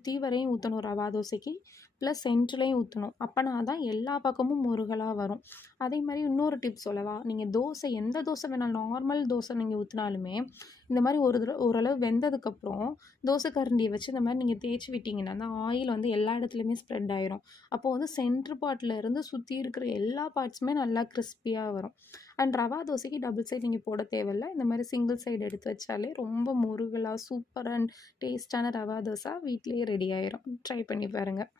சுற்றி வரையும் ஊற்றணும் ரவா தோசைக்கு. ப்ளஸ் சென்டர்லேயும் ஊற்றணும். அப்போனா தான் எல்லா பக்கமும் முருகலாக வரும். அதே மாதிரி இன்னொரு டிப்ஸ் சொல்லவா? நீங்கள் தோசை எந்த தோசை வேணாலும் நார்மல் தோசை நீங்கள் ஊற்றினாலுமே இந்த மாதிரி ஓரளவு வெந்ததுக்கப்புறம் தோசை கரண்டியை வச்சு இந்த மாதிரி நீங்கள் தேய்ச்சி விட்டிங்கன்னா அந்த ஆயில் வந்து எல்லா இடத்துலையுமே ஸ்ப்ரெட் ஆயிரும். அப்போது வந்து சென்ட்ரு பார்ட்டில் இருந்து சுற்றி இருக்கிற எல்லா பார்ட்ஸுமே நல்லா கிறிஸ்பியாக வரும். அண்ட் ரவா தோசைக்கு டபுள் சைடு நீங்கள் போட தேவையில்ல. இந்த மாதிரி சிங்கிள் சைடு எடுத்து வச்சாலே ரொம்ப முருகலாக சூப்பர் அண்ட் டேஸ்டான ரவா தோசை வீட்டிலேயே ரெடி ஆயிரும். ட்ரை பண்ணி பாருங்கள்.